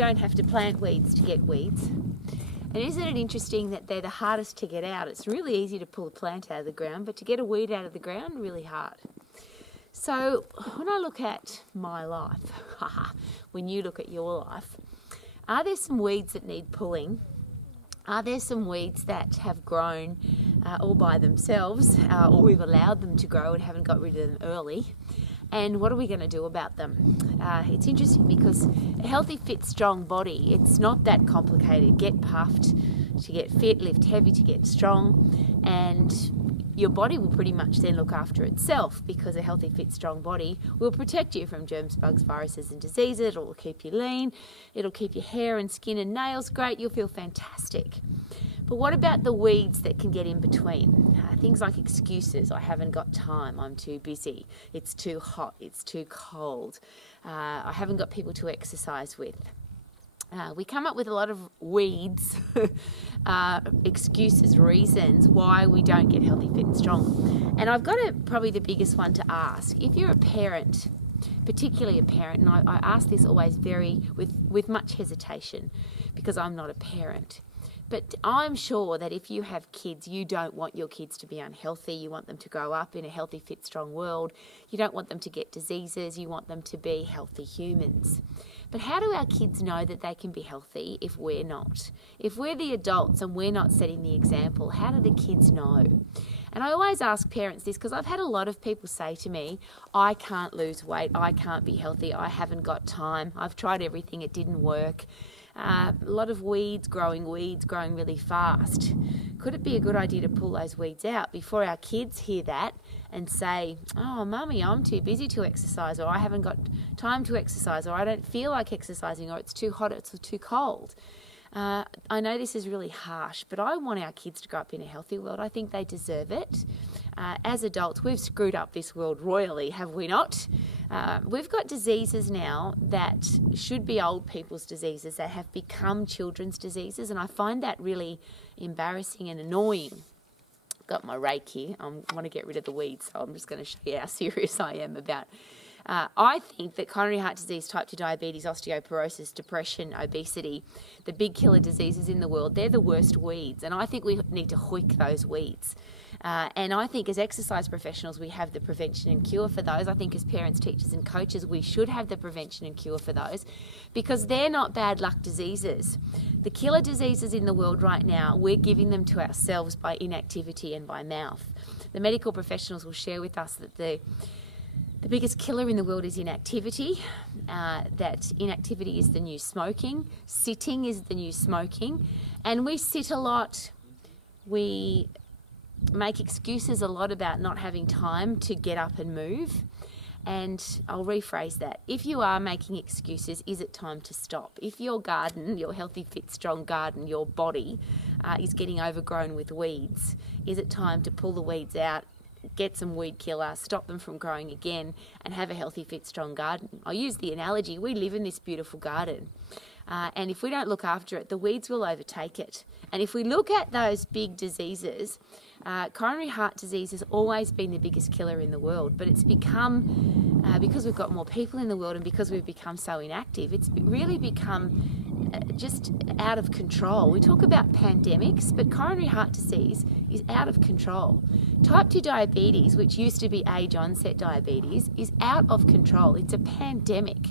don't have to plant weeds to get weeds. And isn't it interesting that they're the hardest to get out? It's really easy to pull a plant out of the ground, but to get a weed out of the ground, really hard. So when I look at my life, when you look at your life, are there some weeds that need pulling? Are there some weeds that have grown all by themselves, or we've allowed them to grow and haven't got rid of them early? And what are we going to do about them? It's interesting because a healthy, fit, strong body, it's not that complicated. Get puffed to get fit, lift heavy to get strong, and your body will pretty much then look after itself, because a healthy, fit, strong body will protect you from germs, bugs, viruses and diseases. It'll keep you lean. It'll keep your hair and skin and nails great. You'll feel fantastic. But what about the weeds that can get in between? Things like excuses. I haven't got time. I'm too busy. It's too hot. It's too cold. I haven't got people to exercise with. We come up with a lot of weeds, excuses, reasons why we don't get healthy, fit and strong. And I've got probably the biggest one to ask. If you're a parent, particularly a parent, and I ask this always with much hesitation because I'm not a parent, but I'm sure that if you have kids, you don't want your kids to be unhealthy. You want them to grow up in a healthy, fit, strong world. You don't want them to get diseases. You want them to be healthy humans. But how do our kids know that they can be healthy if we're not? If we're the adults and we're not setting the example, how do the kids know? And I always ask parents this because I've had a lot of people say to me, I can't lose weight, I can't be healthy, I haven't got time, I've tried everything, it didn't work. A lot of weeds growing really fast. Could it be a good idea to pull those weeds out before our kids hear that and say, oh, mummy, I'm too busy to exercise, or I haven't got time to exercise, or I don't feel like exercising, or it's too hot, it's too cold. I know this is really harsh, but I want our kids to grow up in a healthy world. I think they deserve it. As adults, we've screwed up this world royally, have we not? We've got diseases now that should be old people's diseases that have become children's diseases, and I find that really embarrassing and annoying. Got my rake here. I want to get rid of the weeds, so I'm just going to show you how serious I am about. I think that coronary heart disease, type 2 diabetes, osteoporosis, depression, obesity, the big killer diseases in the world, they're the worst weeds, and I think we need to hoik those weeds. And I think as exercise professionals, we have the prevention and cure for those. I think as parents, teachers and coaches, we should have the prevention and cure for those, because they're not bad luck diseases. The killer diseases in the world right now, we're giving them to ourselves by inactivity and by mouth. The medical professionals will share with us that the biggest killer in the world is inactivity, that inactivity is the new smoking, sitting is the new smoking, and we sit a lot. We make excuses a lot about not having time to get up and move. And I'll rephrase that. If you are making excuses, is it time to stop? If your garden, your healthy, fit, strong garden, your body is getting overgrown with weeds, is it time to pull the weeds out, get some weed killer, stop them from growing again, and have a healthy, fit, strong garden? I'll use the analogy, we live in this beautiful garden. And if we don't look after it, the weeds will overtake it. And if we look at those big diseases, coronary heart disease has always been the biggest killer in the world, but it's become, because we've got more people in the world and because we've become so inactive, it's really become just out of control. We talk about pandemics, but coronary heart disease is out of control. Type 2 diabetes, which used to be age onset diabetes, is out of control. It's a pandemic.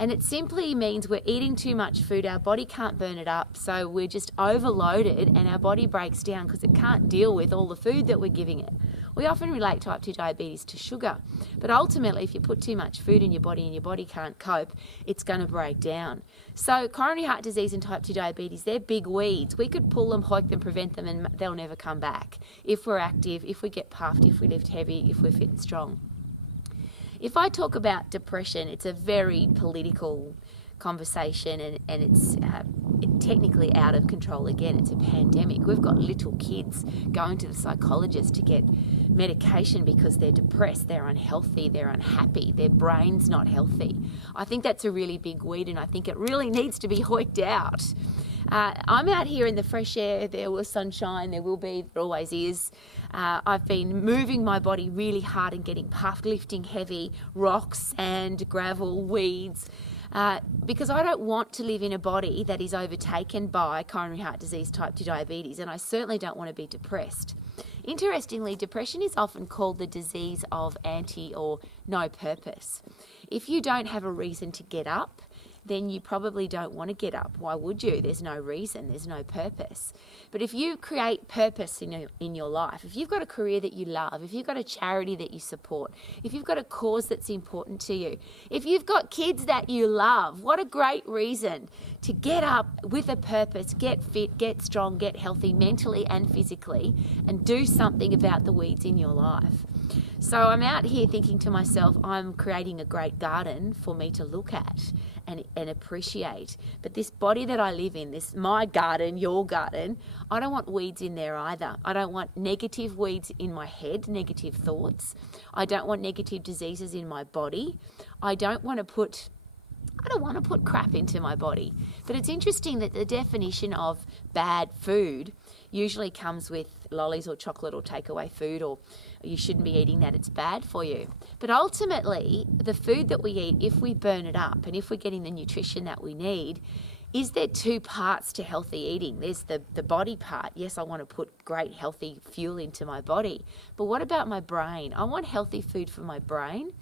And it simply means we're eating too much food, our body can't burn it up, so we're just overloaded and our body breaks down because it can't deal with all the food that we're giving it. We often relate type 2 diabetes to sugar, but ultimately if you put too much food in your body and your body can't cope, it's going to break down. So coronary heart disease and type 2 diabetes, they're big weeds. We could pull them, hoik them, prevent them, and they'll never come back. If we're active, if we get puffed, if we lift heavy, if we're fit and strong. If I talk about depression, it's a very political conversation and it's technically out of control again. It's a pandemic. We've got little kids going to the psychologist to get medication because they're depressed, they're unhealthy, they're unhappy, their brain's not healthy. I think that's a really big weed and I think it really needs to be hoiked out. I'm out here in the fresh air, there was sunshine, there will be, there always is. I've been moving my body really hard and getting puffed, lifting heavy rocks, sand, gravel, weeds. because I don't want to live in a body that is overtaken by coronary heart disease, type 2 diabetes, and I certainly don't want to be depressed. Interestingly, depression is often called the disease of anti or no purpose. If you don't have a reason to get up, then you probably don't want to get up. Why would you? There's no reason, there's no purpose. But if you create purpose in your life, if you've got a career that you love, if you've got a charity that you support, if you've got a cause that's important to you, if you've got kids that you love, what a great reason to get up with a purpose, get fit, get strong, get healthy mentally and physically, and do something about the weeds in your life. So I'm out here thinking to myself, I'm creating a great garden for me to look at and appreciate. But this body that I live in, this my garden, your garden, I don't want weeds in there either. I don't want negative weeds in my head, negative thoughts. I don't want negative diseases in my body. I don't want to put crap into my body. But it's interesting that the definition of bad food usually comes with lollies or chocolate or takeaway food, or you shouldn't be eating that, it's bad for you. But ultimately, the food that we eat, if we burn it up and if we're getting the nutrition that we need, is there two parts to healthy eating? There's the body part. Yes, I want to put great healthy fuel into my body. But what about my brain? I want healthy food for my brain.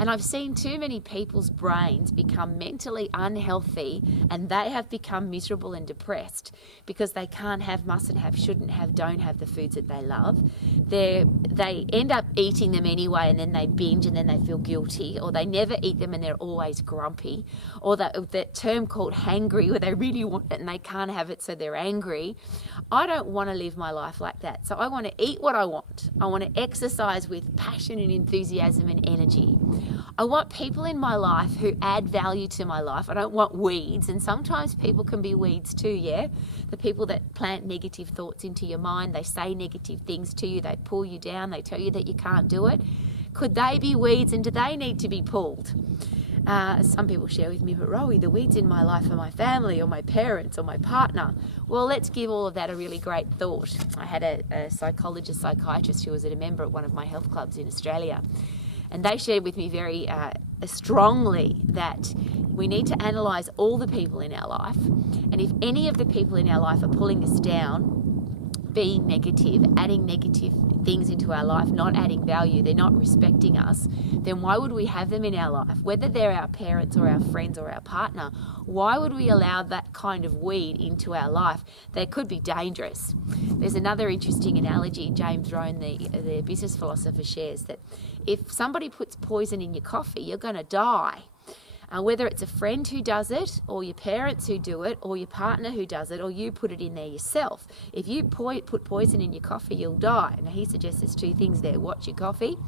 And I've seen too many people's brains become mentally unhealthy, and they have become miserable and depressed because they can't have, mustn't have, shouldn't have, don't have the foods that they love. They end up eating them anyway, and then they binge and then they feel guilty, or they never eat them and they're always grumpy, or that term called hangry, where they really want it and they can't have it, so they're angry. I don't want to live my life like that. So I want to eat what I want. I want to exercise with passion and enthusiasm and energy. I want people in my life who add value to my life. I don't want weeds, and sometimes people can be weeds too, yeah? The people that plant negative thoughts into your mind, they say negative things to you, they pull you down, they tell you that you can't do it. Could they be weeds, and do they need to be pulled? Some people share with me, but Rowie, the weeds in my life are my family or my parents or my partner. Well, let's give all of that a really great thought. I had a psychiatrist who was a member at one of my health clubs in Australia, and they shared with me very strongly that we need to analyse all the people in our life, and if any of the people in our life are pulling us down, being negative, adding negative things into our life, not adding value, they're not respecting us, then why would we have them in our life? Whether they're our parents or our friends or our partner, why would we allow that kind of weed into our life? They could be dangerous. There's another interesting analogy James Rohn, the business philosopher, shares, that if somebody puts poison in your coffee, you're going to die. Whether it's a friend who does it, or your parents who do it, or your partner who does it, or you put it in there yourself. If you put poison in your coffee, you'll die. Now, he suggests there's two things there. Watch your coffee,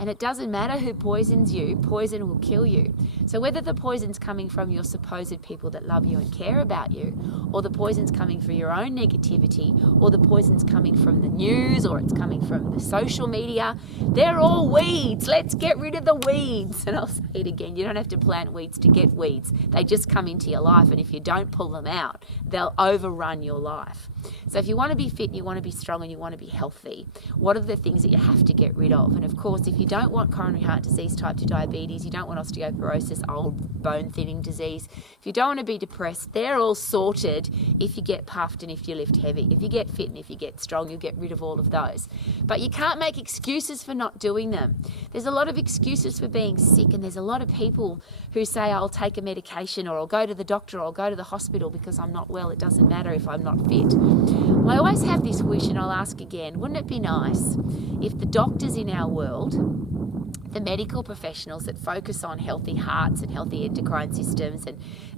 and it doesn't matter who poisons you, poison will kill you. So whether the poison's coming from your supposed people that love you and care about you, or the poison's coming from your own negativity, or the poison's coming from the news, or it's coming from the social media, they're all weeds. Let's get rid of the weeds. And I'll say it again, you don't have to plant weeds to get weeds. They just come into your life, and if you don't pull them out, they'll overrun your life. So if you want to be fit, and you want to be strong, and you want to be healthy, what are the things that you have to get rid of? And of course, if you don't want coronary heart disease, type 2 diabetes, you don't want osteoporosis, old bone thinning disease, if you don't want to be depressed, they're all sorted if you get puffed and if you lift heavy. If you get fit and if you get strong, you'll get rid of all of those. But you can't make excuses for not doing them. There's a lot of excuses for being sick, and there's a lot of people who say, I'll take a medication, or I'll go to the doctor, or I'll go to the hospital because I'm not well. It doesn't matter if I'm not fit. Well, I always have this wish, and I'll ask again, wouldn't it be nice if the doctors in our world, the medical professionals that focus on healthy hearts and healthy endocrine systems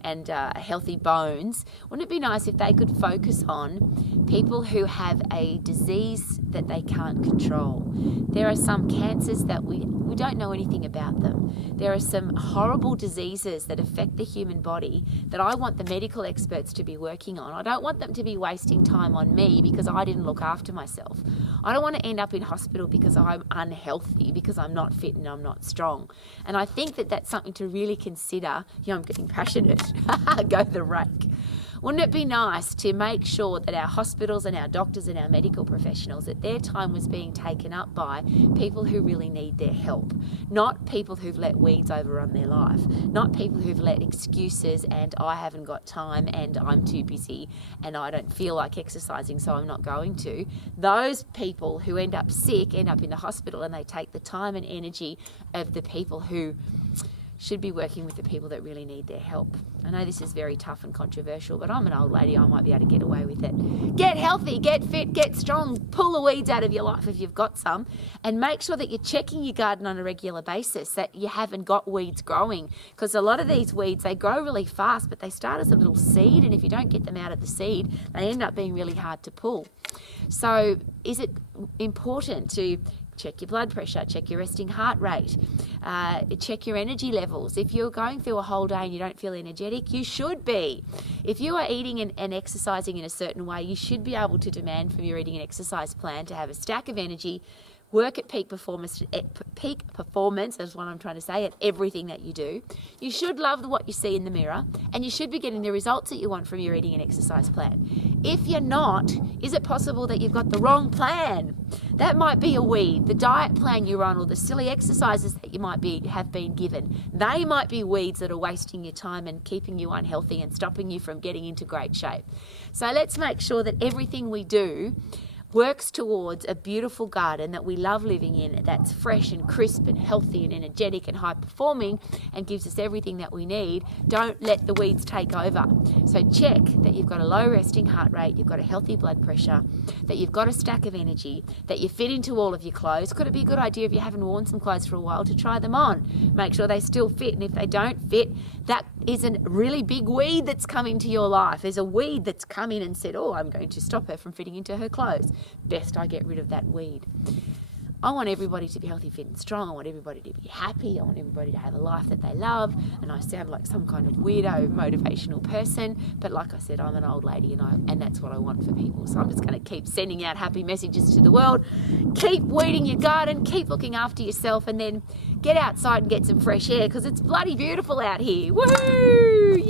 and healthy bones, wouldn't it be nice if they could focus on people who have a disease that they can't control? There are some cancers that we don't know anything about them. There are some horrible diseases that affect the human body that I want the medical experts to be working on. I don't want them to be wasting time on me because I didn't look after myself. I don't want to end up in hospital because I'm unhealthy, because I'm not fit and I'm not strong. And I think that that's something to really consider. I'm getting passionate. Go the rake. Wouldn't it be nice to make sure that our hospitals and our doctors and our medical professionals, that their time was being taken up by people who really need their help, not people who've let weeds overrun their life, not people who've let excuses and I haven't got time and I'm too busy and I don't feel like exercising so I'm not going to. Those people who end up sick end up in the hospital, and they take the time and energy of the people who should be working with the people that really need their help. I know this is very tough and controversial, but I'm an old lady, I might be able to get away with it. Get healthy, get fit, get strong, pull the weeds out of your life if you've got some, and make sure that you're checking your garden on a regular basis, that you haven't got weeds growing, because a lot of these weeds, they grow really fast, but they start as a little seed, and if you don't get them out of the seed, they end up being really hard to pull. So is it important to check your blood pressure, check your resting heart rate, check your energy levels? If you're going through a whole day and you don't feel energetic, you should be. If you are eating and exercising in a certain way, you should be able to demand from your eating and exercise plan to have a stack of energy, work at peak performance is what I'm trying to say, at everything that you do. You should love what you see in the mirror, and you should be getting the results that you want from your eating and exercise plan. If you're not, is it possible that you've got the wrong plan? That might be a weed. The diet plan you're on, or the silly exercises that you have been given, they might be weeds that are wasting your time and keeping you unhealthy and stopping you from getting into great shape. So let's make sure that everything we do works towards a beautiful garden that we love living in, that's fresh and crisp and healthy and energetic and high performing and gives us everything that we need. Don't let the weeds take over. So check that you've got a low resting heart rate, you've got a healthy blood pressure, that you've got a stack of energy, that you fit into all of your clothes. Could it be a good idea, if you haven't worn some clothes for a while, to try them on? Make sure they still fit, and if they don't fit, that is a really big weed that's come into your life. There's a weed that's come in and said, oh, I'm going to stop her from fitting into her clothes. Best I get rid of that weed. I want everybody to be healthy, fit and strong. I want everybody to be happy. I want everybody to have a life that they love. And I sound like some kind of weirdo motivational person, but like I said, I'm an old lady, and that's what I want for people. So I'm just going to keep sending out happy messages to the world. Keep weeding your garden, keep looking after yourself, and then get outside and get some fresh air, because it's bloody beautiful out here. Woohoo!